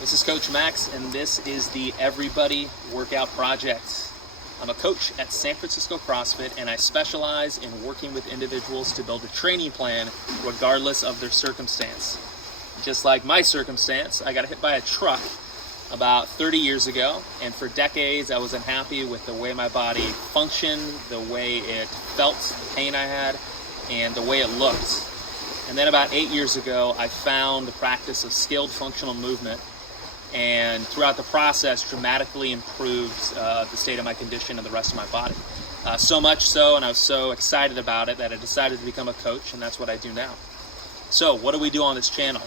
This is Coach Max, and this is the Everybody Workout Project. I'm a coach at San Francisco CrossFit, and I specialize in working with individuals to build a training plan regardless of their circumstance. Just like my circumstance, I got hit by a truck about 30 years ago, and for decades I was unhappy with the way my body functioned, the way it felt, the pain I had, and the way it looked. And then about 8 years ago, I found the practice of skilled functional movement, and throughout the process dramatically improved the state of my condition and the rest of my body. So much so, and I was so excited about it, that I decided to become a coach, and that's what I do now. So what do we do on this channel?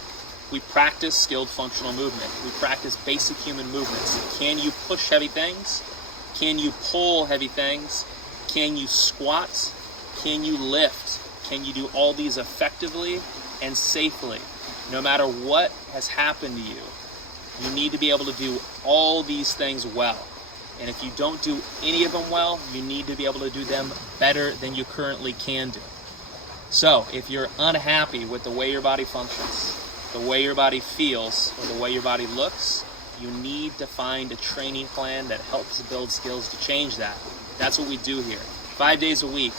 We practice skilled functional movement. We practice basic human movements. Can you push heavy things? Can you pull heavy things? Can you squat? Can you lift? Can you do all these effectively and safely? No matter what has happened to you, you need to be able to do all these things well. And if you don't do any of them well, you need to be able to do them better than you currently can do. So if you're unhappy with the way your body functions, the way your body feels, or the way your body looks, you need to find a training plan that helps build skills to change that. That's what we do here. 5 days a week,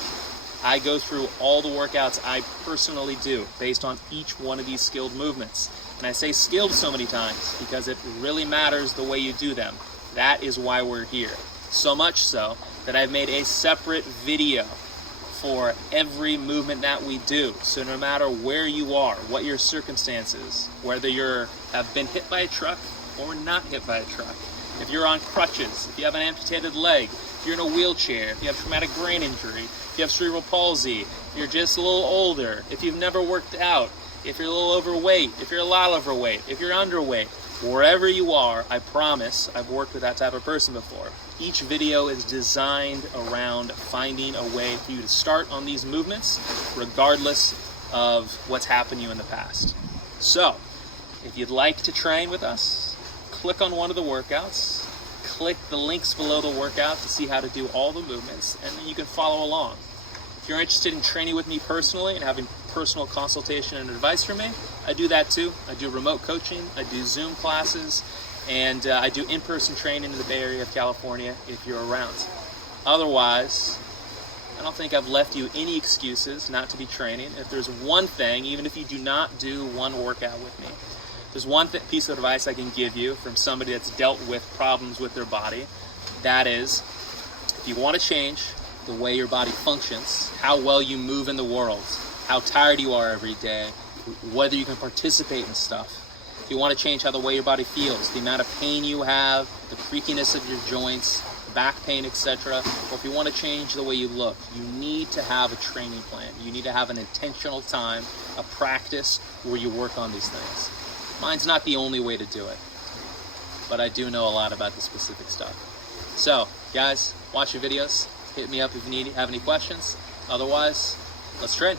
I go through all the workouts I personally do based on each one of these skilled movements. And I say skilled so many times because it really matters the way you do them. That is why we're here. So much so that I've made a separate video for every movement that we do. So no matter where you are, what your circumstances, whether you have been hit by a truck or not hit by a truck, if you're on crutches, if you have an amputated leg, if you're in a wheelchair, if you have traumatic brain injury, if you have cerebral palsy, if you're just a little older, if you've never worked out, if you're a little overweight, if you're a lot overweight, if you're underweight, wherever you are, I promise I've worked with that type of person before. Each video is designed around finding a way for you to start on these movements regardless of what's happened to you in the past. So, if you'd like to train with us, click on one of the workouts, click the links below the workout to see how to do all the movements, and then you can follow along. If you're interested in training with me personally and having personal consultation and advice from me, I do that too. I do remote coaching, I do Zoom classes, and I do in-person training in the Bay Area of California if you're around. Otherwise, I don't think I've left you any excuses not to be training. If there's one thing, even if you do not do one workout with me, there's one piece of advice I can give you from somebody that's dealt with problems with their body. That is, if you want to change the way your body functions, how well you move in the world, how tired you are every day, whether you can participate in stuff. If you want to change how the way your body feels, the amount of pain you have, the creakiness of your joints, back pain, etc., or if you want to change the way you look, you need to have a training plan. You need to have an intentional time, a practice where you work on these things. Mine's not the only way to do it, but I do know a lot about the specific stuff. So, guys, watch your videos. Hit me up if you have any questions. Otherwise, let's train.